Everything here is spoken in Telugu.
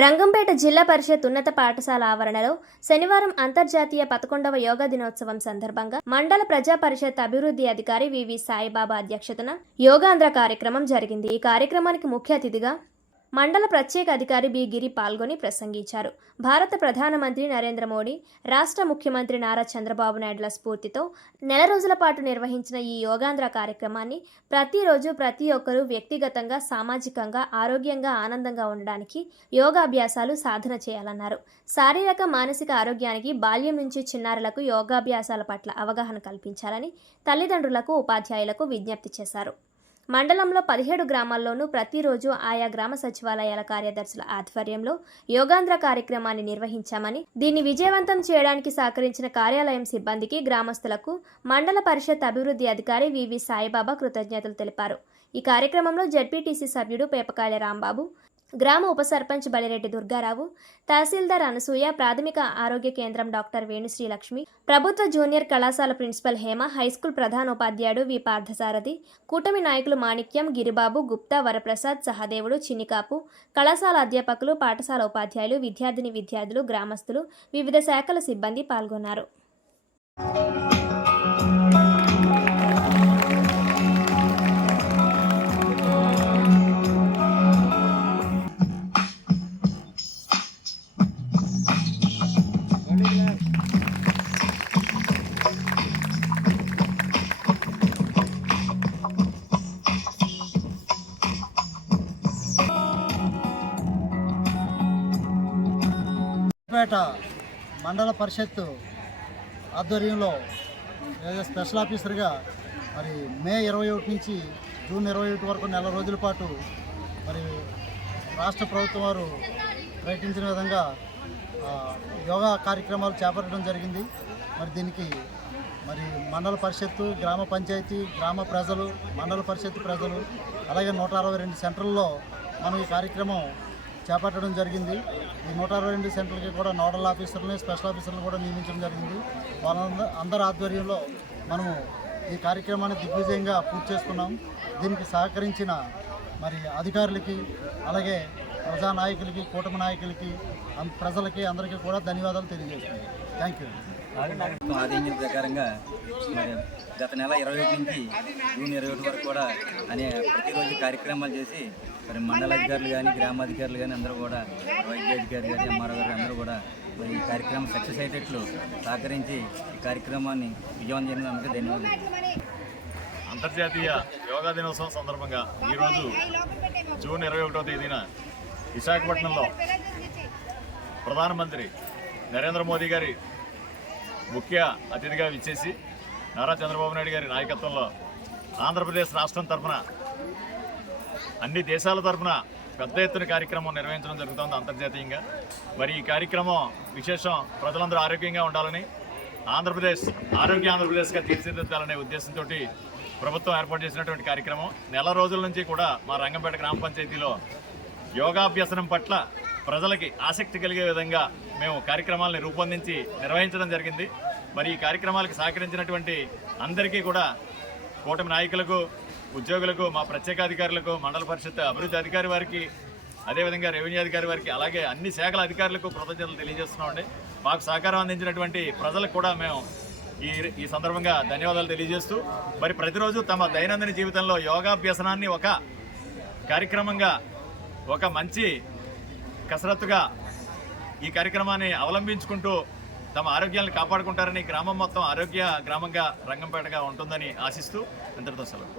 రంగంపేట జిల్లా పరిషత్ ఉన్నత పాఠశాల ఆవరణలో శనివారం అంతర్జాతీయ 11వ యోగా దినోత్సవం సందర్భంగా మండల ప్రజా పరిషత్ అభివృద్ధి అధికారి వివి సాయిబాబా అధ్యక్షతన యోగాంధ్ర కార్యక్రమం జరిగింది. ఈ కార్యక్రమానికి ముఖ్య అతిథిగా మండల ప్రత్యేక అధికారి బి గిరి పాల్గొని ప్రసంగించారు. భారత ప్రధానమంత్రి నరేంద్ర మోడీ, రాష్ట్ర ముఖ్యమంత్రి నారా చంద్రబాబు నాయుడుల స్ఫూర్తితో నెల రోజుల పాటు నిర్వహించిన ఈ యోగాంధ్ర కార్యక్రమాన్ని ప్రతిరోజు ప్రతి ఒక్కరూ వ్యక్తిగతంగా, సామాజికంగా, ఆరోగ్యంగా, ఆనందంగా ఉండడానికి యోగాభ్యాసాలు సాధన చేయాలన్నారు. శారీరక, మానసిక ఆరోగ్యానికి బాల్యం నుంచి చిన్నారులకు యోగాభ్యాసాల పట్ల అవగాహన కల్పించాలని తల్లిదండ్రులకు, ఉపాధ్యాయులకు విజ్ఞప్తి చేశారు. మండలంలో 17 గ్రామాల్లోనూ ప్రతిరోజు ఆయా గ్రామ సచివాలయాల కార్యదర్శుల ఆధ్వర్యంలో యోగాంధ్ర కార్యక్రమాన్ని నిర్వహించామని, దీన్ని విజయవంతం చేయడానికి సహకరించిన కార్యాలయం సిబ్బందికి, గ్రామస్తులకు మండల పరిషత్ అభివృద్ధి అధికారి వివి సాయిబాబా కృతజ్ఞతలు తెలిపారు. ఈ కార్యక్రమంలో జెడ్పీటీసీ సభ్యుడు పేపకాయల రాంబాబు, గ్రామ ఉప సర్పంచ్ బలిరెడ్డి దుర్గారావు, తహసీల్దార్ అనసూయ, ప్రాథమిక ఆరోగ్య కేంద్రం డాక్టర్ వేణుశ్రీలక్ష్మి, ప్రభుత్వ జూనియర్ కళాశాల ప్రిన్సిపల్ హేమ, హైస్కూల్ ప్రధానోపాధ్యాయుడు వి పార్థసారథి, కూటమి నాయకులు మాణిక్యం, గిరిబాబు, గుప్తా, వరప్రసాద్, సహదేవుడు, చిన్నికాపు, కళాశాల అధ్యాపకులు, పాఠశాల ఉపాధ్యాయులు, విద్యార్థులు, గ్రామస్తులు, వివిధ శాఖల సిబ్బంది పాల్గొన్నారు. పేట మండల పరిషత్ ఆధ్వర్యంలో స్పెషల్ ఆఫీసర్గా మరి మే 21 నుంచి జూన్ 21 వరకు నెల రోజుల పాటు మరి రాష్ట్ర ప్రభుత్వం వారు ప్రకటించిన విధంగా యోగా కార్యక్రమాలు చేపట్టడం జరిగింది. మరి దీనికి మరి మండల పరిషత్తు, గ్రామ పంచాయతీ, గ్రామ ప్రజలు, మండల పరిషత్ ప్రజలు, అలాగే 162 సెంటర్లలో మనం ఈ కార్యక్రమం చేపట్టడం జరిగింది. ఈ 162 సెంటర్లకి కూడా నోడల్ ఆఫీసర్లని, స్పెషల్ ఆఫీసర్లను కూడా నియమించడం జరిగింది. అందరి ఆధ్వర్యంలో మనము ఈ కార్యక్రమాన్ని దిగ్విజయంగా పూర్తి చేసుకున్నాం. దీనికి సహకరించిన మరి అధికారులకి, అలాగే ప్రజానాయకులకి, కూటమి నాయకులకి, ప్రజలకి అందరికీ కూడా ధన్యవాదాలు తెలియజేస్తున్నాం. Thank you. ఆదేశం ప్రకారంగా మరి గత నెల 21 నుంచి జూన్ 21 వరకు కూడా ప్రతిరోజు కార్యక్రమాలు చేసి మరి మండల అధికారులు కానీ, గ్రామాధికారులు కానీ అందరూ కూడా, వైద్య అధికారులు కానీ, ఎంఆర్ఓ గారు అందరూ కూడా మరి ఈ కార్యక్రమం సక్సెస్ అయ్యేటట్లు సహకరించి ఈ కార్యక్రమాన్ని విజయవంతం చేయడానికి ధన్యవాదాలు. అంతర్జాతీయ యోగా దినోత్సవం సందర్భంగా ఈరోజు జూన్ 21వ తేదీన విశాఖపట్నంలో ప్రధానమంత్రి నరేంద్ర మోదీ గారి ముఖ్య అతిథిగా విచ్చేసి నారా చంద్రబాబు నాయుడు గారి నాయకత్వంలో ఆంధ్రప్రదేశ్ రాష్ట్రం తరఫున, అన్ని దేశాల తరఫున పెద్ద ఎత్తున కార్యక్రమం నిర్వహించడం జరుగుతుంది అంతర్జాతీయంగా. మరి ఈ కార్యక్రమం విశేషం ప్రజలందరూ ఆరోగ్యంగా ఉండాలని, ఆంధ్రప్రదేశ్గా తీర్చిదిద్దాలనే ఉద్దేశంతో ప్రభుత్వం ఏర్పాటు చేసినటువంటి కార్యక్రమం. నెల రోజుల నుంచి కూడా మా రంగంపేట గ్రామ పంచాయతీలో యోగాభ్యసనం పట్ల ప్రజలకి ఆసక్తి కలిగే విధంగా మేము కార్యక్రమాలను రూపొందించి నిర్వహించడం జరిగింది. మరి ఈ కార్యక్రమాలకు సహకరించినటువంటి అందరికీ కూడా, కూటమి నాయకులకు, ఉద్యోగులకు, మా ప్రత్యేకాధికారులకు, మండల పరిషత్ అభివృద్ధి అధికారి వారికి, అదేవిధంగా రెవెన్యూ అధికారి వారికి, అలాగే అన్ని శాఖల అధికారులకు కృతజ్ఞతలు తెలియజేస్తున్నామండి. మాకు సహకారం అందించినటువంటి ప్రజలకు కూడా మేము ఈ సందర్భంగా ధన్యవాదాలు తెలియజేస్తూ, మరి ప్రతిరోజు తమ దైనందిన జీవితంలో యోగాభ్యసనాన్ని ఒక కార్యక్రమంగా, ఒక మంచి కసరత్తుగా ఈ కార్యక్రమాన్ని అవలంబించుకుంటూ తమ ఆరోగ్యాన్ని కాపాడుకుంటారని, గ్రామం మొత్తం ఆరోగ్య గ్రామంగా రంగంపేటగా ఉంటుందని ఆశిస్తూ ఇంతటితో సెలవు.